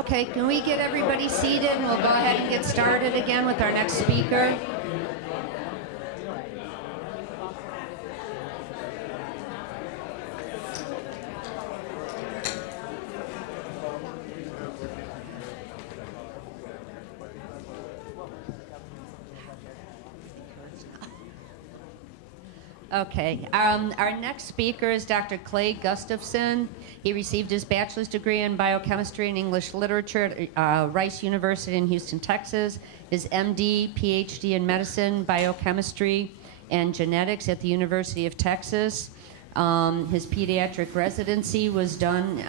Okay, can we get everybody seated and we'll go ahead and get started again with our next speaker. Okay, our next speaker is Dr. Clay Gustafson. He received his bachelor's degree in biochemistry and English literature at Rice University in Houston, Texas. His MD, PhD in medicine, biochemistry, and genetics at the University of Texas. His pediatric residency was done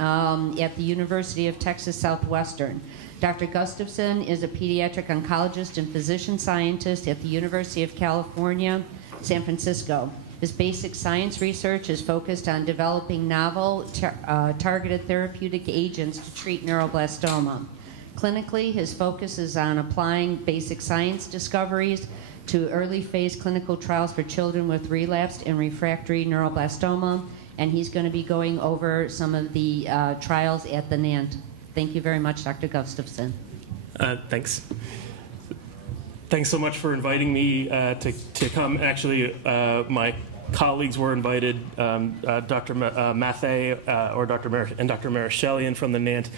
at the University of Texas Southwestern. Dr. Gustafson is a pediatric oncologist and physician scientist at the University of California, San Francisco. His basic science research is focused on developing novel targeted therapeutic agents to treat neuroblastoma. Clinically, his focus is on applying basic science discoveries to early phase clinical trials for children with relapsed and refractory neuroblastoma, and he's going to be going over some of the trials at the NANT. Thank you very much, Dr. Gustafson. Thanks. Thanks so much for inviting me to come. Actually, my colleagues were invited, Dr. Mathey and Dr. Marishelian from the NANT.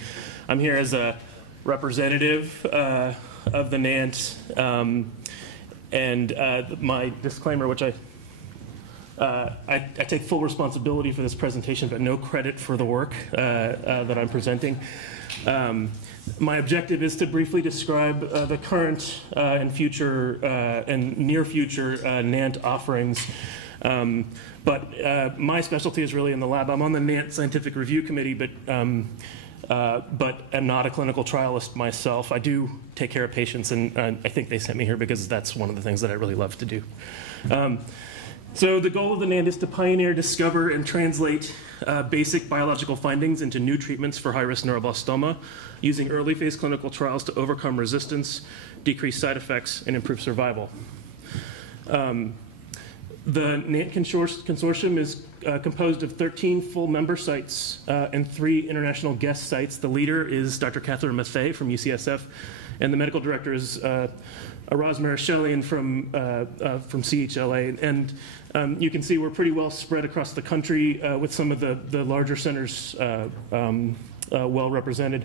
I'm here as a representative of the NANT, and my disclaimer, which I take full responsibility for this presentation, but no credit for the work that I'm presenting. My objective is to briefly describe the current and future and near future NANT offerings. But my specialty is really in the lab. I'm on the NANT Scientific Review Committee, but am not a clinical trialist myself. I do take care of patients, and I think they sent me here because that's one of the things that I really love to do. So the goal of the NANT is to pioneer, discover, and translate basic biological findings into new treatments for high-risk neuroblastoma using early-phase clinical trials to overcome resistance, decrease side effects, and improve survival. The NANT consortium is composed of 13 full member sites and 3 international guest sites. The leader is Dr. Catherine Mathey from UCSF, and the medical director is Araz Marishelian from CHLA. And you can see we're pretty well spread across the country with some of the larger centers well represented.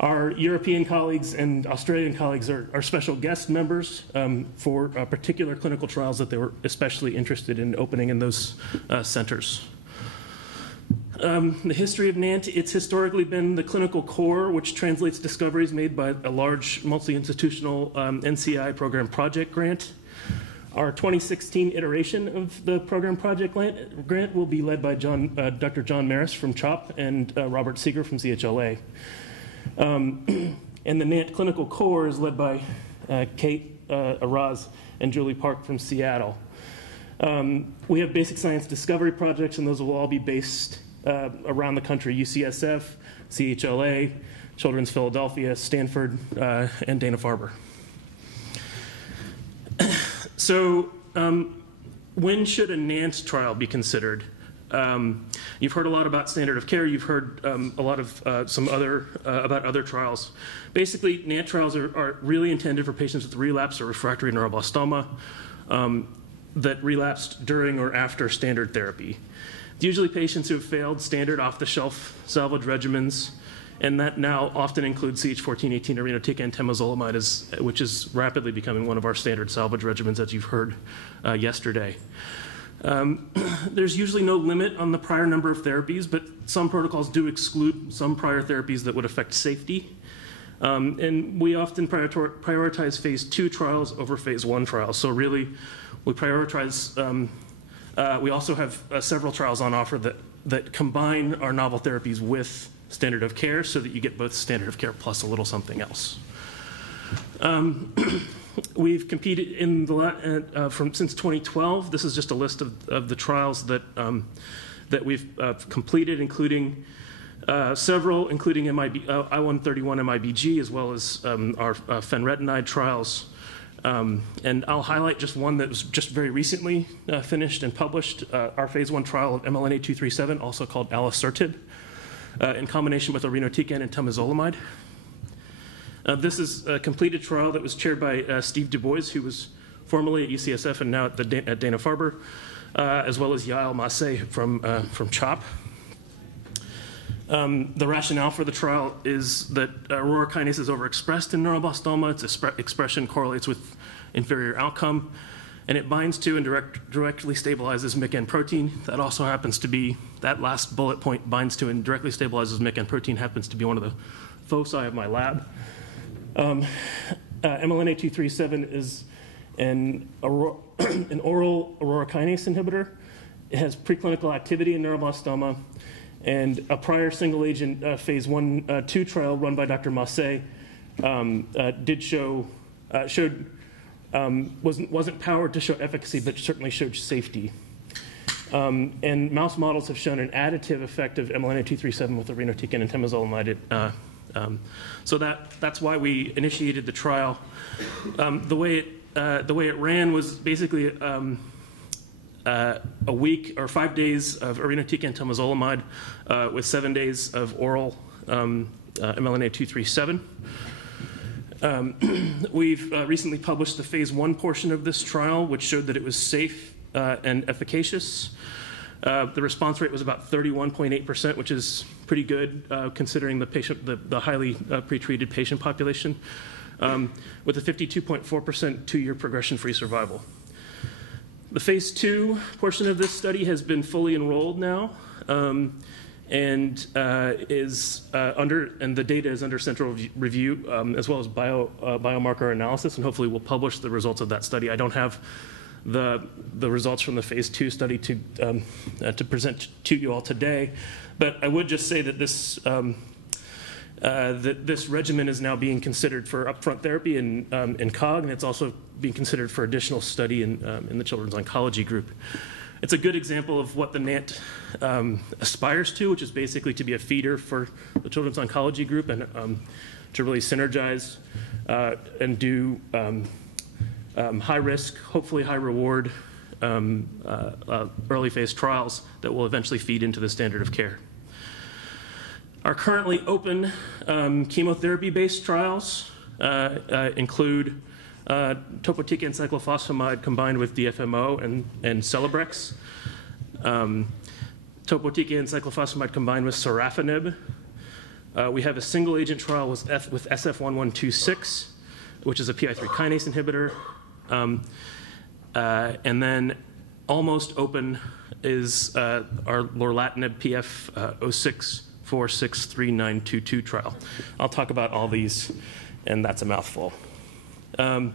Our European colleagues and Australian colleagues are special guest members for particular clinical trials that they were especially interested in opening in those centers. The history of NANT, it's historically been the clinical core, which translates discoveries made by a large multi-institutional NCI program project grant. Our 2016 iteration of the program project grant will be led by Dr. John Maris from CHOP and Robert Seeger from CHLA. And the NANT clinical core is led by Kate Araz and Julie Park from Seattle. We have basic science discovery projects, and those will all be based around the country: UCSF, CHLA, Children's Philadelphia, Stanford, and Dana-Farber. So when should a NANT trial be considered? You've heard a lot about standard of care. You've heard a lot of about other trials. Basically, NANT trials are really intended for patients with relapsed or refractory neuroblastoma that relapsed during or after standard therapy. It's usually patients who have failed standard off-the-shelf salvage regimens, and that now often includes CH1418 irinotecan and temozolomide, which is rapidly becoming one of our standard salvage regimens, as you've heard yesterday. There's usually no limit on the prior number of therapies, but some protocols do exclude some prior therapies that would affect safety. And we often prioritize phase 2 trials over phase 1 trials. So really, we prioritize, we also have several trials on offer that combine our novel therapies with standard of care so that you get both standard of care plus a little something else. We've competed in the since 2012. This is just a list of the trials that we've completed, including several, including I-131 MIBG, as well as our fenretinide trials. And I'll highlight just one that was just very recently finished and published, our phase 1 trial of MLNA237, also called alisertib, in combination with irinotecan and temozolomide. This is a completed trial that was chaired by Steve Du Bois, who was formerly at UCSF and now at Dana-Farber, as well as Yael Massé from CHOP. The rationale for the trial is that aurora kinase is overexpressed in neuroblastoma. Its expression correlates with inferior outcome, and it binds to and directly stabilizes MYC-N protein. That also happens to be, that last bullet point, binds to and directly stabilizes MYC-N protein, happens to be one of the foci of my lab. MLNA237 is an oral aurora kinase inhibitor. It has preclinical activity in neuroblastoma, and a prior single-agent phase 1/2 trial run by Dr. Massé wasn't powered to show efficacy, but certainly showed safety. And mouse models have shown an additive effect of MLNA237 with irinotecan and temozolomide. So that's why we initiated the trial. The way it ran was basically a week or 5 days of irinotecan and temozolomide with 7 days of oral MLNA237. We've recently published the phase 1 portion of this trial, which showed that it was safe and efficacious. The response rate was about 31.8%, which is pretty good considering the highly pretreated patient population, with a 52.4% 2-year progression-free survival. The phase 2 portion of this study has been fully enrolled now, and the data is under central review, as well as biomarker analysis, and hopefully we'll publish the results of that study. I don't have the results from the phase 2 study to present to you all today, but I would just say that this this regimen is now being considered for upfront therapy in COG, and it's also being considered for additional study in the Children's Oncology Group. It's a good example of what the NANT aspires to, which is basically to be a feeder for the Children's Oncology Group and to really synergize and do high risk, hopefully high reward early phase trials that will eventually feed into the standard of care. Our currently open chemotherapy-based trials include topotecan and cyclophosphamide combined with DFMO and Celebrex, topotecan and cyclophosphamide combined with sorafenib. We have a single-agent trial with SF1126, which is a PI3 kinase inhibitor. And then almost open is our lorlatinib PF06463922 trial. I'll talk about all these, and that's a mouthful. One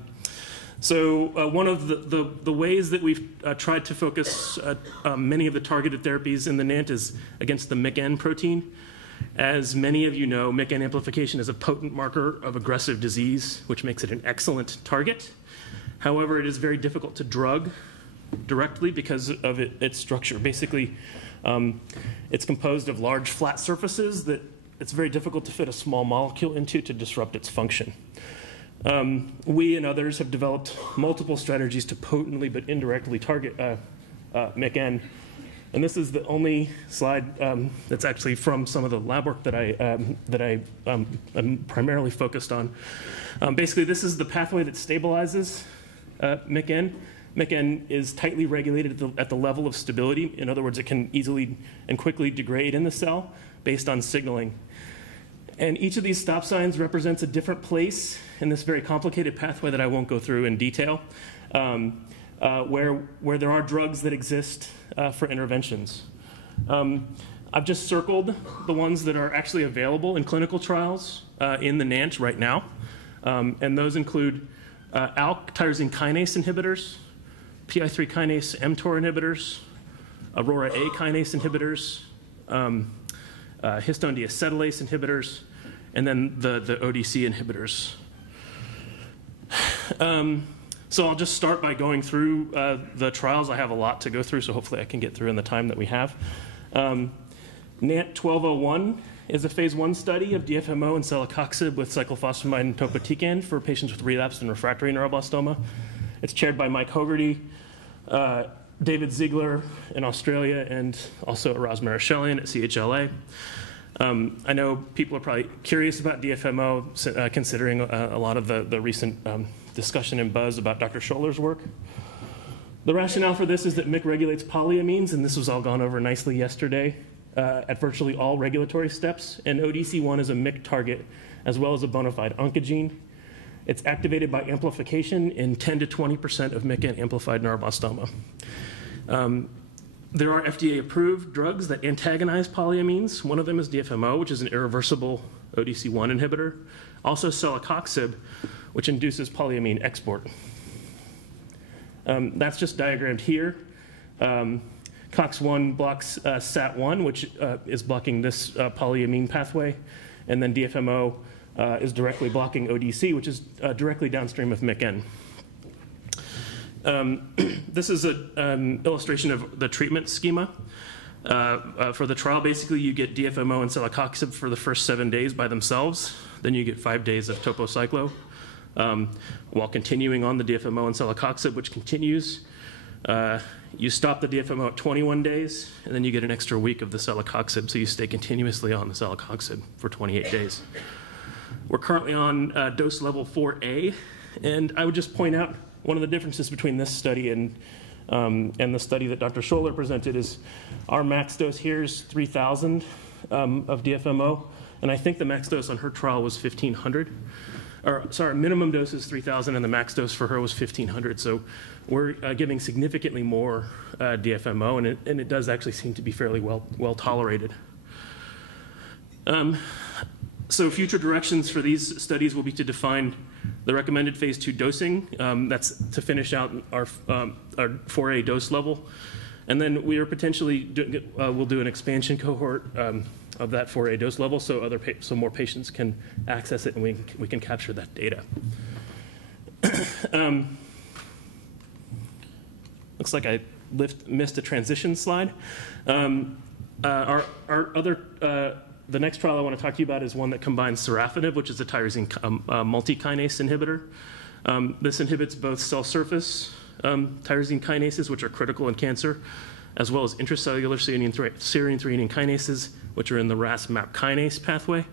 of the ways that we've tried to focus many of the targeted therapies in the NANT is against the MYC-N protein. As many of you know, MYC-N amplification is a potent marker of aggressive disease, which makes it an excellent target. However, it is very difficult to drug directly because of its structure. Basically, it's composed of large flat surfaces that it's very difficult to fit a small molecule into to disrupt its function. We and others have developed multiple strategies to potently but indirectly target MYC-N. And this is the only slide that's actually from some of the lab work that I'm primarily focused on. Basically, this is the pathway that stabilizes MYC-N. MYC-N is tightly regulated at the level of stability. In other words, it can easily and quickly degrade in the cell based on signaling. And each of these stop signs represents a different place in this very complicated pathway that I won't go through in detail, where there are drugs that exist for interventions. I've just circled the ones that are actually available in clinical trials in the NANT right now. And those include ALK tyrosine kinase inhibitors, PI3 kinase mTOR inhibitors, Aurora A kinase inhibitors, histone deacetylase inhibitors, and then the ODC inhibitors. So I'll just start by going through the trials. I have a lot to go through, so hopefully I can get through in the time that we have. NANT 1201 is a phase 1 study of DFMO and celecoxib with cyclophosphamide and topotecan for patients with relapsed and refractory neuroblastoma. It's chaired by Mike Hogarty, David Ziegler in Australia, and also Raz Marashelian at CHLA. I know people are probably curious about DFMO, considering a lot of the recent discussion and buzz about Dr. Scholler's work. The rationale for this is that MYC regulates polyamines, and this was all gone over nicely yesterday, at virtually all regulatory steps. And ODC1 is a MYC target, as well as a bona fide oncogene. It's activated by amplification in 10 to 20% of MYC amplified neuroblastoma. There are FDA-approved drugs that antagonize polyamines. One of them is DFMO, which is an irreversible ODC1 inhibitor. Also celecoxib, which induces polyamine export. That's just diagrammed here. COX-1 blocks SAT1, which is blocking this polyamine pathway. And then DFMO is directly blocking ODC, which is directly downstream of MYC-N. This is an illustration of the treatment schema. For the trial, basically, you get DFMO and celecoxib for the first 7 days by themselves. Then you get 5 days of topocyclo. While continuing on the DFMO and celecoxib, which continues, you stop the DFMO at 21 days, and then you get an extra week of the celecoxib, so you stay continuously on the celecoxib for 28 days. We're currently on dose level 4A, and I would just point out one of the differences between this study and the study that Dr. Scholler presented is our max dose here is 3,000 of DFMO, and I think the max dose on her trial was 1,500. Or, sorry, minimum dose is 3,000, and the max dose for her was 1,500. So we're giving significantly more DFMO, and it does actually seem to be fairly well tolerated. So future directions for these studies will be to define the recommended phase 2 dosing. That's to finish out our 4A dose level. And then we are potentially, we'll do an expansion cohort of that 4A dose level so so more patients can access it and we can capture that data. Looks like I missed a transition slide. The next trial I want to talk to you about is one that combines sorafenib, which is a tyrosine multikinase inhibitor. This inhibits both cell surface tyrosine kinases, which are critical in cancer, as well as intracellular serine threonine kinases, which are in the RAS-MAP kinase pathway.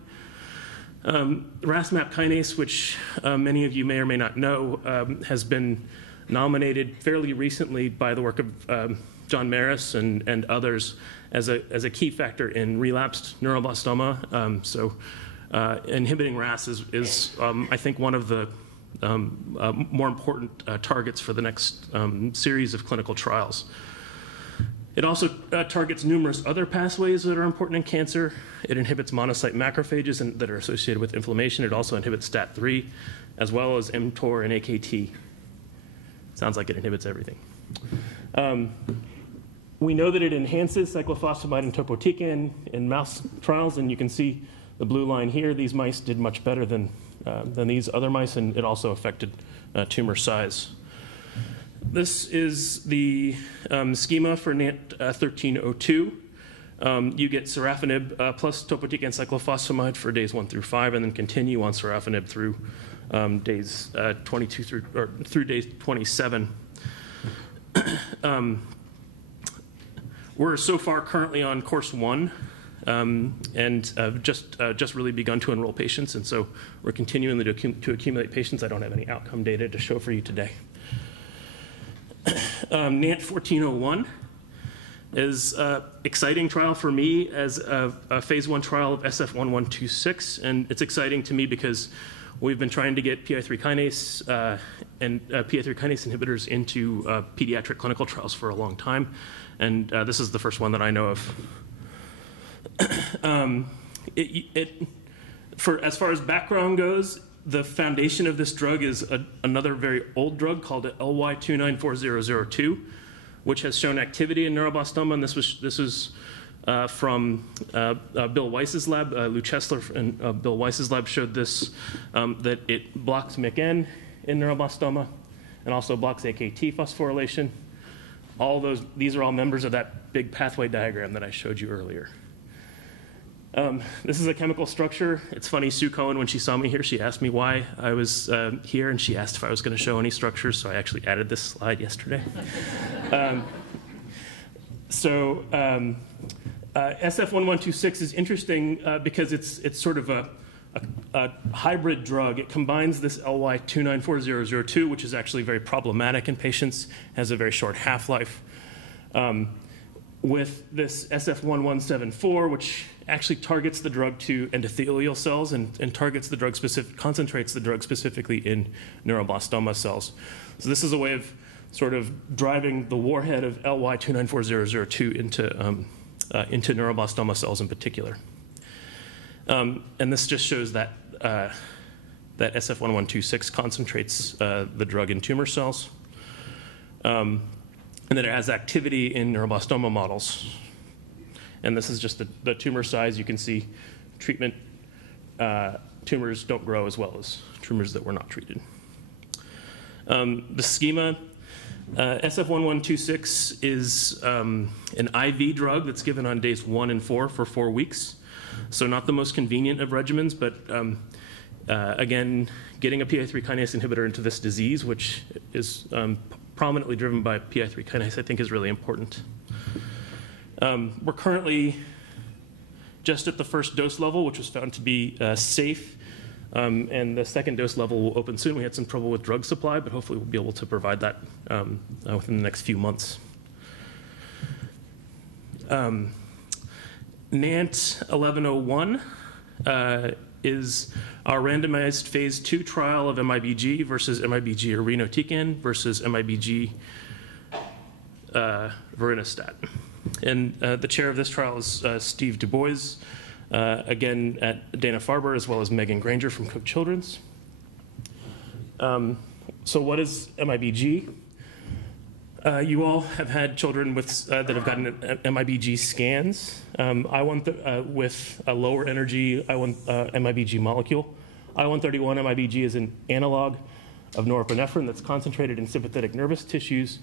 RAS-MAP kinase, which many of you may or may not know, has been nominated fairly recently by the work of John Maris and others as a key factor in relapsed neuroblastoma. So inhibiting RAS is I think, one of the more important targets for the next series of clinical trials. It also targets numerous other pathways that are important in cancer. It inhibits monocyte macrophages that are associated with inflammation. It also inhibits STAT3, as well as mTOR and AKT. Sounds like it inhibits everything. We know that it enhances cyclophosphamide and topotecan in mouse trials, and you can see the blue line here. These mice did much better than these other mice, and it also affected tumor size. This is the schema for NANT 1302. You get sorafenib plus topotecan cyclophosphamide for days 1 through 5, and then continue on sorafenib through days 22 through days 27. We're so far currently on course 1, and just really begun to enroll patients, and so we're continuing to accumulate patients. I don't have any outcome data to show for you today. NANT 1401 is an exciting trial for me as a phase 1 trial of SF1126, and it's exciting to me because we've been trying to get PI3 kinase and PI3 kinase inhibitors into pediatric clinical trials for a long time, and this is the first one that I know of. As far as background goes, the foundation of this drug is another very old drug called LY294002, which has shown activity in neuroblastoma, and this was from Bill Weiss's lab. Lou Chesler and Bill Weiss's lab showed this, that it blocks MYC-N in neuroblastoma and also blocks AKT phosphorylation. These are all members of that big pathway diagram that I showed you earlier. This is a chemical structure. It's funny, Sue Cohen, when she saw me here, she asked me why I was here, and she asked if I was going to show any structures, so I actually added this slide yesterday. SF1126 is interesting because it's sort of a hybrid drug. It combines this LY294002, which is actually very problematic in patients, has a very short half-life, with this SF1174, which actually targets the drug to endothelial cells and targets the drug concentrates the drug specifically in neuroblastoma cells. So this is a way of sort of driving the warhead of LY294002 into neuroblastoma cells in particular. And this just shows that that SF1126 concentrates the drug in tumor cells, and that it has activity in neuroblastoma models. And this is just the tumor size. You can see treatment tumors don't grow as well as tumors that were not treated. The schema, SF1126 is an IV drug that's given on days 1 and 4 for 4 weeks. So not the most convenient of regimens, but again, getting a PI3 kinase inhibitor into this disease, which is prominently driven by PI3 kinase, I think is really important. We're currently just at the first dose level, which was found to be safe, and the second dose level will open soon. We had some trouble with drug supply, but hopefully we'll be able to provide that within the next few months. NANT 1101 is our randomized phase 2 trial of MIBG versus MIBG irinotecan versus MIBG vorinostat. And the chair of this trial is Steve Du Bois, again at Dana-Farber, as well as Megan Granger from Cook Children's. So what is MIBG? You all have had children with, that have gotten MIBG scans. I want with a lower energy MIBG molecule. I-131 MIBG is an analog of norepinephrine that's concentrated in sympathetic nervous tissues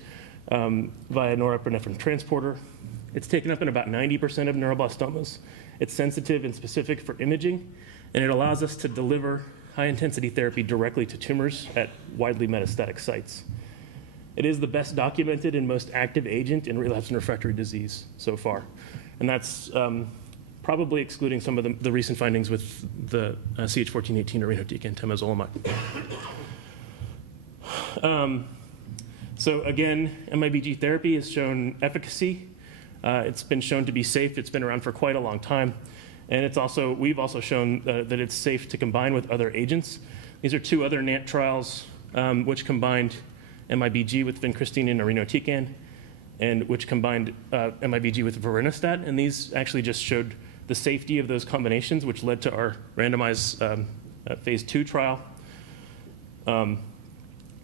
via norepinephrine transporter. It's taken up in about 90% of neuroblastomas. It's sensitive and specific for imaging, and it allows us to deliver high-intensity therapy directly to tumors at widely metastatic sites. It is the best documented and most active agent in relapsed and refractory disease so far. And that's probably excluding some of the recent findings with the CH1418 irinotecan temozolomide. So again, MIBG therapy has shown efficacy. It's been shown to be safe. It's been around for quite a long time. And we've also shown that it's safe to combine with other agents. These are 2 other NANT trials which combined MIBG with vincristine and irinotecan, and which combined MIBG with vorinostat. And these actually just showed the safety of those combinations, which led to our randomized phase 2 trial. An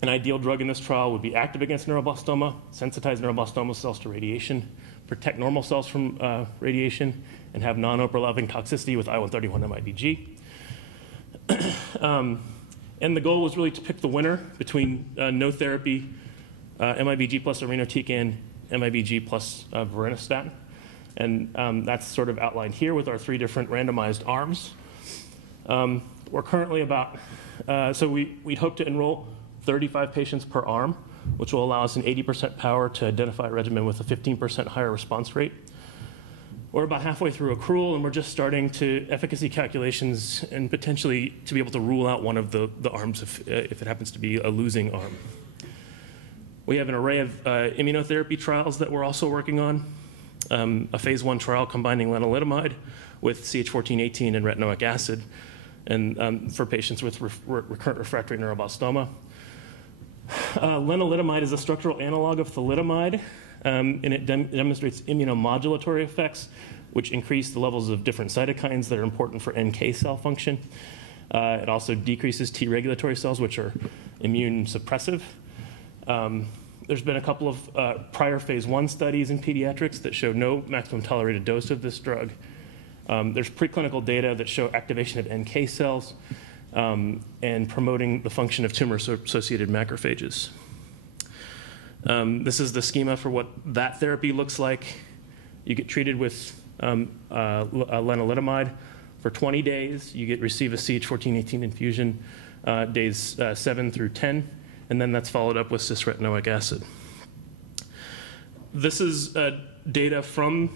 ideal drug in this trial would be active against neuroblastoma, sensitize neuroblastoma cells to radiation, protect normal cells from radiation, and have non-overlapping toxicity with I-131 MIBG. And the goal was really to pick the winner between no therapy, MIBG plus irinotecan, MIBG plus vorinostat. And that's sort of outlined here with our 3 different randomized arms. We're currently about, so we'd hope to enroll 35 patients per arm, which will allow us an 80% power to identify a regimen with a 15% higher response rate. We're about halfway through accrual, and we're just starting to efficacy calculations and potentially to be able to rule out one of the arms if it happens to be a losing arm. We have an array of immunotherapy trials that we're also working on. A phase 1 trial combining lenalidomide with CH1418 and retinoic acid, and for patients with recurrent refractory neuroblastoma. Lenalidomide is a structural analog of thalidomide, and it demonstrates immunomodulatory effects, which increase the levels of different cytokines that are important for NK cell function. It also decreases T regulatory cells, which are immune suppressive. There's been a couple of prior phase 1 studies in pediatrics that show no maximum tolerated dose of this drug. There's preclinical data that show activation of NK cells and promoting the function of tumor-associated macrophages. This is the schema for what that therapy looks like. You get treated with lenalidomide for 20 days. You receive a CH1418 infusion days 7 through 10, and then that's followed up with cisretinoic acid. This is data from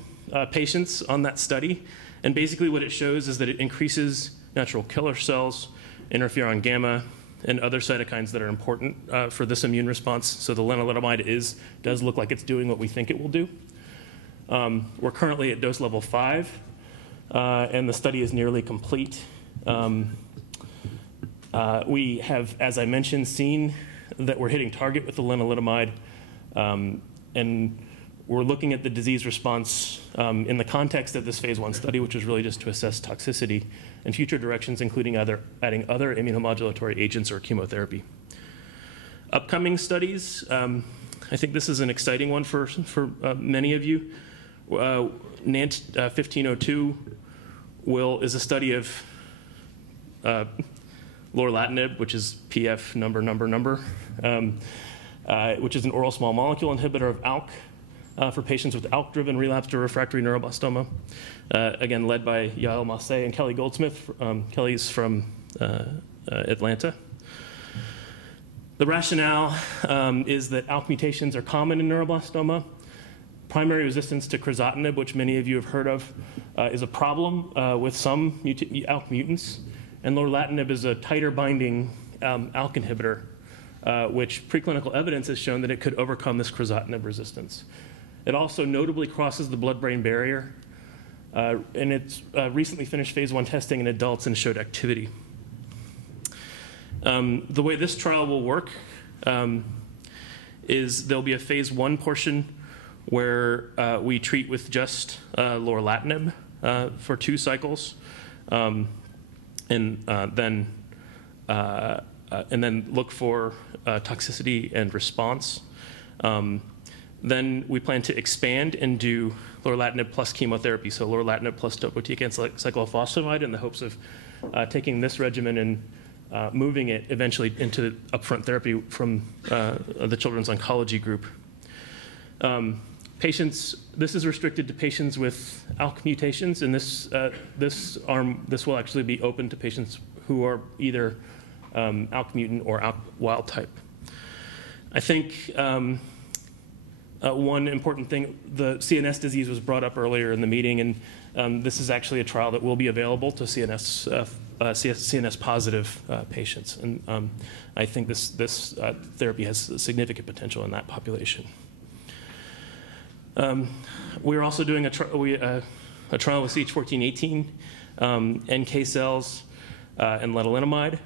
patients on that study. And basically what it shows is that it increases natural killer cells, interferon gamma, and other cytokines that are important for this immune response. So the lenalidomide does look like it's doing what we think it will do. We're currently at dose level 5, and the study is nearly complete. We have, as I mentioned, seen that we're hitting target with the lenalidomide, and we're looking at the disease response in the context of this phase 1 study, which was really just to assess toxicity and future directions, including adding other immunomodulatory agents or chemotherapy. Upcoming studies, I think this is an exciting one for many of you. NANT 1502 is a study of lorlatinib, which is PF which is an oral small molecule inhibitor of ALK for patients with ALK-driven relapsed or refractory neuroblastoma. Again, led by Yael Massé and Kelly Goldsmith. Kelly's from Atlanta. The rationale is that ALK mutations are common in neuroblastoma. Primary resistance to crizotinib, which many of you have heard of, is a problem with some ALK mutants. And lorlatinib is a tighter binding ALK inhibitor, which preclinical evidence has shown that it could overcome this crizotinib resistance. It also notably crosses the blood-brain barrier, and it's recently finished phase 1 testing in adults and showed activity. The way this trial will work is there'll be a phase 1 portion where we treat with just lorlatinib for 2 cycles, and then look for toxicity and response. Then we plan to expand and do lorlatinib plus chemotherapy, so lorlatinib plus topotecan cyclophosphamide, in the hopes of taking this regimen and moving it eventually into upfront therapy from the Children's Oncology Group. This is restricted to patients with ALK mutations, and this will actually be open to patients who are either ALK mutant or ALK wild type. I think one important thing, the CNS disease was brought up earlier in the meeting, and this is actually a trial that will be available to CNS positive patients, and I think this therapy has significant potential in that population. We're also doing a trial with CH1418, NK cells, and lenalidomide,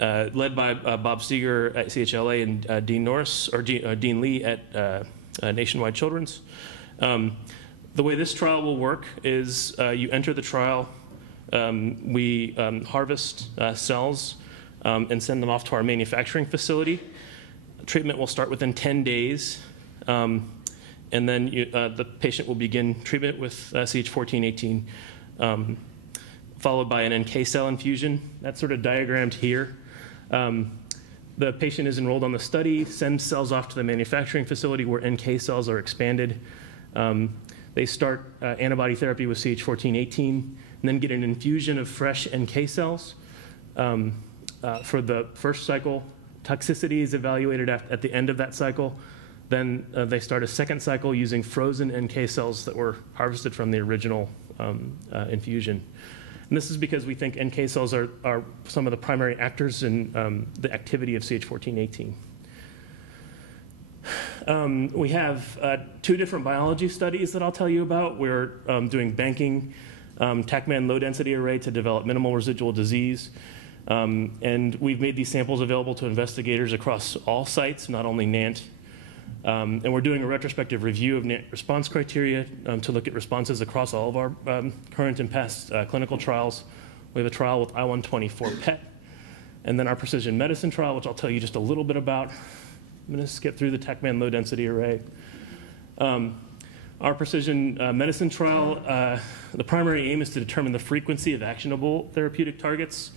led by Bob Steger at CHLA and Dean Norris, or Dean Lee at Nationwide Children's. The way this trial will work is you enter the trial, we harvest cells and send them off to our manufacturing facility. Treatment will start within 10 days, and then the patient will begin treatment with CH1418, followed by an NK cell infusion. That's sort of diagrammed here. The patient is enrolled on the study, sends cells off to the manufacturing facility where NK cells are expanded. They start antibody therapy with CH1418, and then get an infusion of fresh NK cells. For the first cycle, toxicity is evaluated at the end of that cycle. Then they start a second cycle using frozen NK cells that were harvested from the original infusion. And this is because we think NK cells are some of the primary actors in the activity of CH1418. We have 2 different biology studies that I'll tell you about. We're doing banking TACMAN low-density array to develop minimal residual disease. And we've made these samples available to investigators across all sites, not only NANT. And we're doing a retrospective review of NANT response criteria to look at responses across all of our current and past clinical trials. We have a trial with I-124 PET, and then our precision medicine trial, which I'll tell you just a little bit about. I'm going to skip through the TACMAN low-density array. Our precision medicine trial, the primary aim is to determine the frequency of actionable therapeutic targets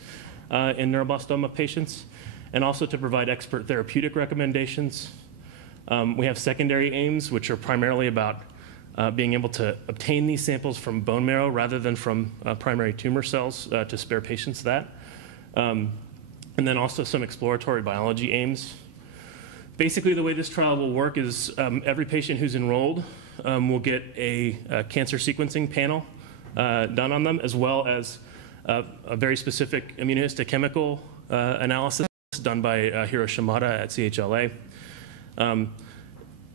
in neuroblastoma patients, and also to provide expert therapeutic recommendations. We have secondary aims, which are primarily about being able to obtain these samples from bone marrow rather than from primary tumor cells to spare patients that. And then also some exploratory biology aims. Basically, the way this trial will work is every patient who's enrolled will get a cancer sequencing panel done on them, as well as a very specific immunohistochemical analysis done by Hiro Shimada at CHLA.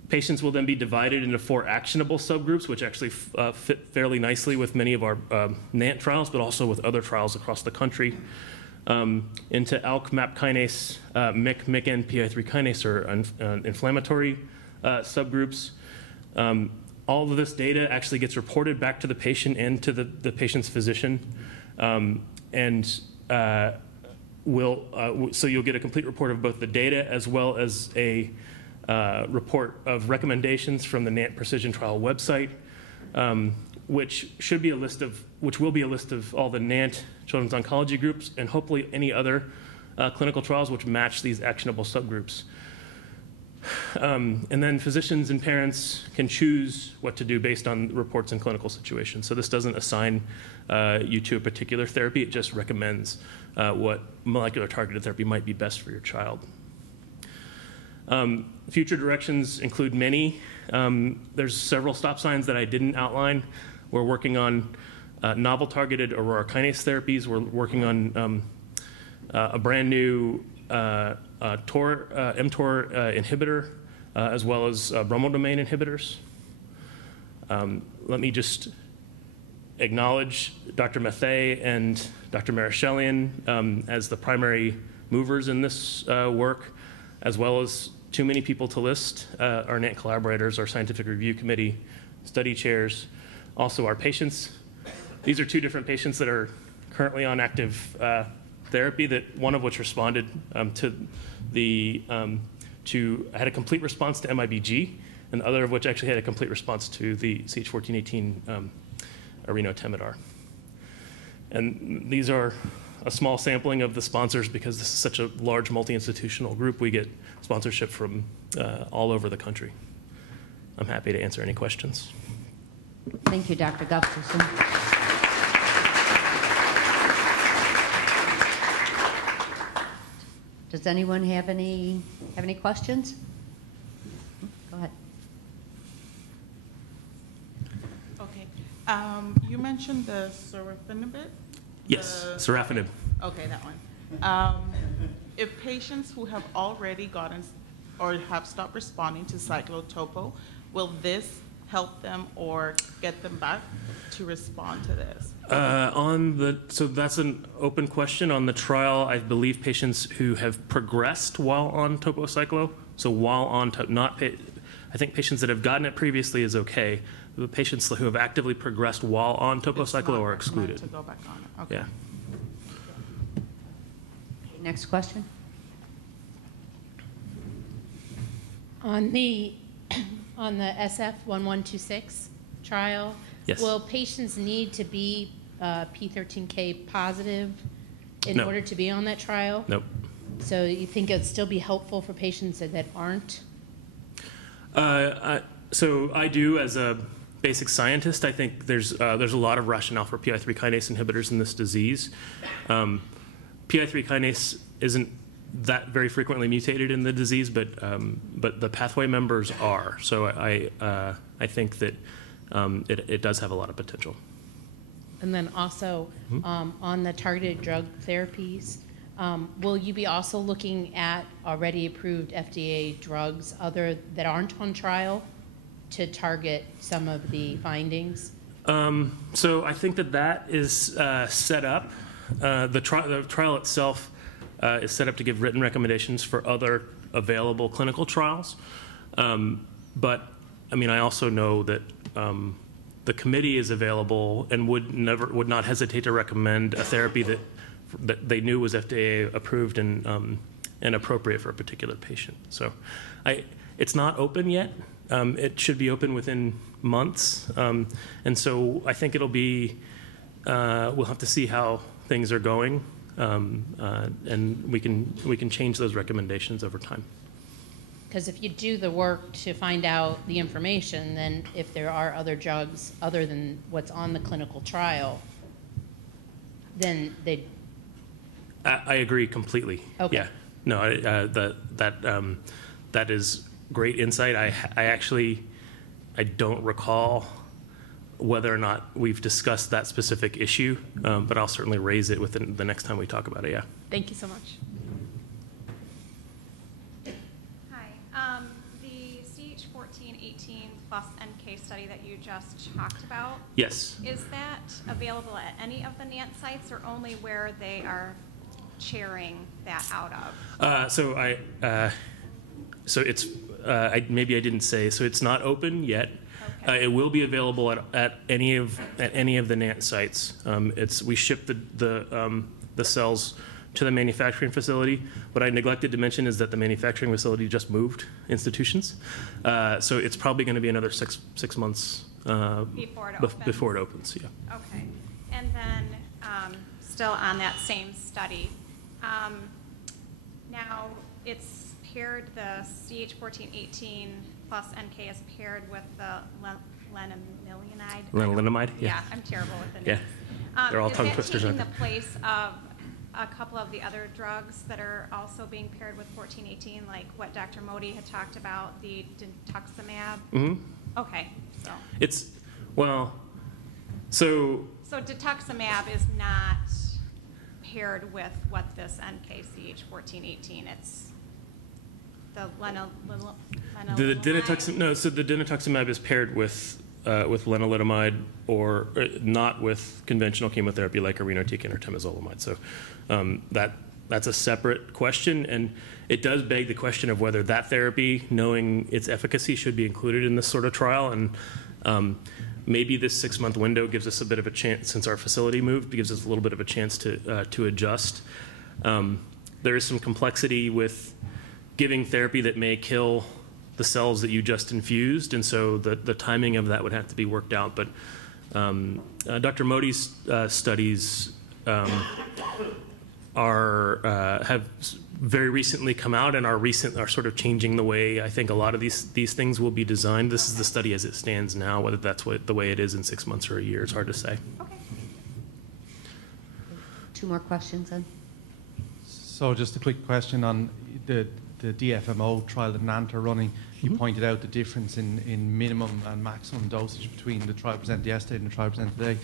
Patients will then be divided into 4 actionable subgroups, which actually fit fairly nicely with many of our NANT trials, but also with other trials across the country. Into ALK, MAP kinase, MYC, MYCN, PI3 kinase, or inflammatory subgroups. All of this data actually gets reported back to the patient and to the patient's physician. So you'll get a complete report of both the data as well as a report of recommendations from the NANT Precision Trial website, which will be a list of all the NANT children's oncology groups and hopefully any other clinical trials which match these actionable subgroups. And then physicians and parents can choose what to do based on reports and clinical situations. So this doesn't assign you to a particular therapy, it just recommends what molecular targeted therapy might be best for your child. Future directions include many. There's several stop signs that I didn't outline. We're working on novel targeted aurora kinase therapies. We're working on a brand new mTOR inhibitor, as well as bromodomain inhibitors. Let me just acknowledge Dr. Mathey and Dr. Marashelian as the primary movers in this work, as well as too many people to list, our NANT collaborators, our scientific review committee, study chairs, also our patients. These are 2 different patients that are currently on active therapy, that one of which responded had a complete response to MIBG, and the other of which actually had a complete response to the CH1418 Arenotemidar. And these are a small sampling of the sponsors because this is such a large multi-institutional group. We get sponsorship from all over the country. I'm happy to answer any questions. Thank you, Dr. Gustafson. Does anyone have any questions? Go ahead. Okay. You mentioned the sorafenib. Yes, sorafenib. Okay, that one. If patients who have already gotten or have stopped responding to cyclotopo, will this help them or get them back to respond to this? So that's an open question. On the trial, I believe patients who have progressed while on topocyclo, so while on, I think patients that have gotten it previously is okay. The patients who have actively progressed while on topocyclo are excluded. To go back on it. Okay. Yeah. Next question. On the SF1126 trial, Yes. Will patients need to be P13K positive in order to be on that trial? Nope. So you think it'd still be helpful for patients that aren't? So I do, as a basic scientist, I think there's a lot of rationale for PI3 kinase inhibitors in this disease. PI3 kinase isn't that very frequently mutated in the disease, but the pathway members are. So I think that it does have a lot of potential. And then also on the targeted drug therapies, will you be also looking at already approved FDA drugs that aren't on trial to target some of the findings? So I think that is set up. The trial itself is set up to give written recommendations for other available clinical trials. But I mean, I also know that the committee is available and would not hesitate to recommend a therapy that they knew was FDA approved and appropriate for a particular patient. So it's not open yet. It should be open within months. And so I think it'll be, we'll have to see how things are going. And we can change those recommendations over time. Because if you do the work to find out the information, then if there are other drugs other than what's on the clinical trial, then they. I agree completely. Okay. Yeah. No, That is great insight. I don't recall whether or not we've discussed that specific issue, but I'll certainly raise it within the next time we talk about it, yeah. Thank you so much. Hi. The CH1418 plus NK study that you just talked about, Yes. is that available at any of the NANT sites or only where they are chairing that out of? So it's, maybe I didn't say, so it's not open yet. Okay. It will be available at any of the NANT sites. We ship the cells to the manufacturing facility. What I neglected to mention is that the manufacturing facility just moved institutions, so it's probably going to be another six months before it opens. Yeah. Okay. And then still on that same study, now it's paired, the CH1418 plus NK is paired with the Lenalidomide. Yeah, I'm terrible with the names. Yeah. They're all tongue twisters. Is that taking the place of a couple of the other drugs that are also being paired with 1418, like what Dr. Modi had talked about, the Dituximab? Mm-hmm. Okay, so. It's, well, so Dituximab is not paired with what this NKCH1418, it's the lenalidomide. So the Dituximab is paired with lenalidomide or not with conventional chemotherapy like irinotecan or temozolomide. So that's a separate question, and it does beg the question of whether that therapy, knowing its efficacy, should be included in this sort of trial. And maybe this 6-month window gives us a bit of a chance, since our facility moved, gives us a little bit of a chance to adjust. There is some complexity with giving therapy that may kill the cells that you just infused, and so the timing of that would have to be worked out. But Dr. Modi's studies have very recently come out and are sort of changing the way I think a lot of these things will be designed. This is the study as it stands now. Whether that's the way it is in 6 months or a year is hard to say. Okay. 2 more questions then. So just a quick question on the DFMO trial that NANT are running. You pointed out the difference in minimum and maximum dosage between the trial presented yesterday and the trial presented today.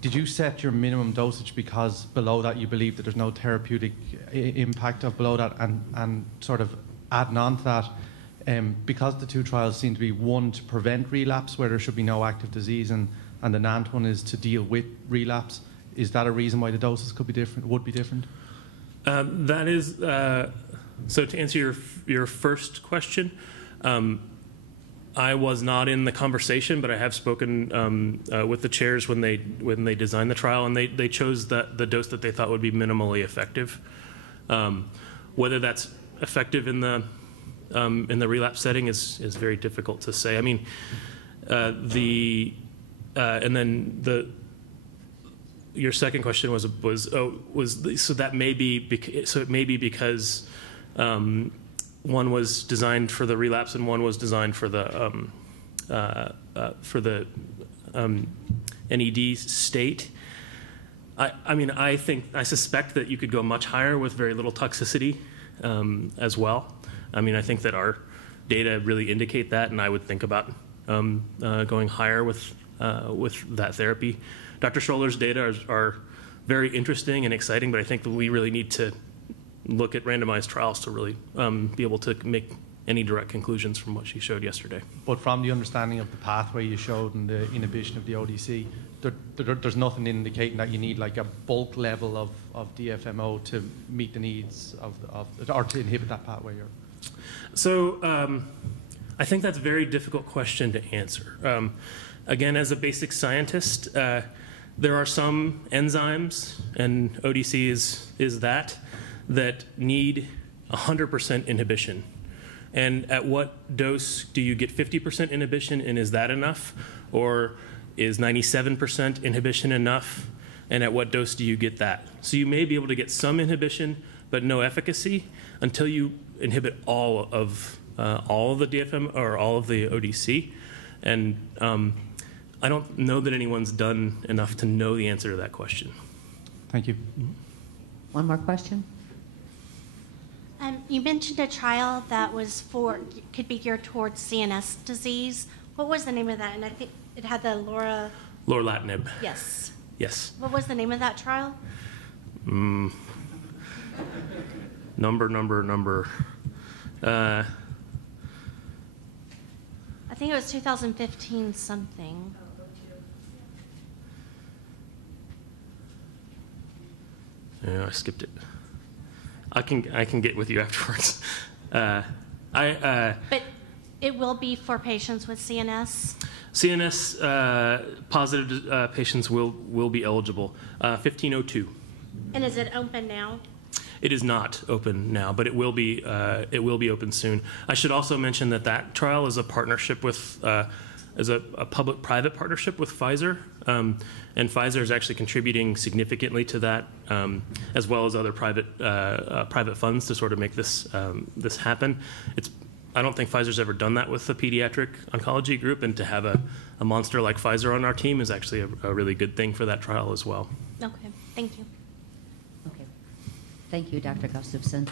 Did you set your minimum dosage because below that you believe that there's no therapeutic impact of below that, and sort of adding on to that, because the 2 trials seem to be one to prevent relapse where there should be no active disease, and the NANT one is to deal with relapse, is that a reason why the doses would be different? That is, so to answer your first question, I was not in the conversation, but I have spoken with the chairs when they designed the trial, and they chose the dose that they thought would be minimally effective. Whether that's effective in the relapse setting is very difficult to say. I mean, and then your second question was so that may be because one was designed for the relapse and one was designed for the NED state. I suspect that you could go much higher with very little toxicity as well. I mean, I think that our data really indicate that, and I would think about going higher with that therapy. Dr. Scholler's data are very interesting and exciting, but I think that we really need to look at randomized trials to really be able to make any direct conclusions from what she showed yesterday. But from the understanding of the pathway you showed and the inhibition of the ODC, there's nothing indicating that you need like a bulk level of DFMO to meet the needs or to inhibit that pathway. So I think that's a very difficult question to answer. Again, as a basic scientist, there are some enzymes, and ODC is that need 100% inhibition. And at what dose do you get 50% inhibition, and is that enough? Or is 97% inhibition enough? And at what dose do you get that? So you may be able to get some inhibition, but no efficacy until you inhibit all of the DFM or all of the ODC. And I don't know that anyone's done enough to know the answer to that question. Thank you. One more question. You mentioned a trial that could be geared towards CNS disease. What was the name of that? And I think it had the lorlatinib. Yes. Yes. What was the name of that trial? Number. I think it was 2015 something. Yeah, I skipped it. I can get with you afterwards. But it will be for patients with CNS? CNS positive patients will be eligible. 1502. And is it open now? It is not open now, but it will be open soon. I should also mention that trial is a partnership with is a public-private partnership with Pfizer, and Pfizer is actually contributing significantly to that, as well as other private funds to sort of make this happen. I don't think Pfizer's ever done that with the pediatric oncology group, and to have a monster like Pfizer on our team is actually a really good thing for that trial as well. Okay, thank you. Okay. Thank you, Dr. Gustafson.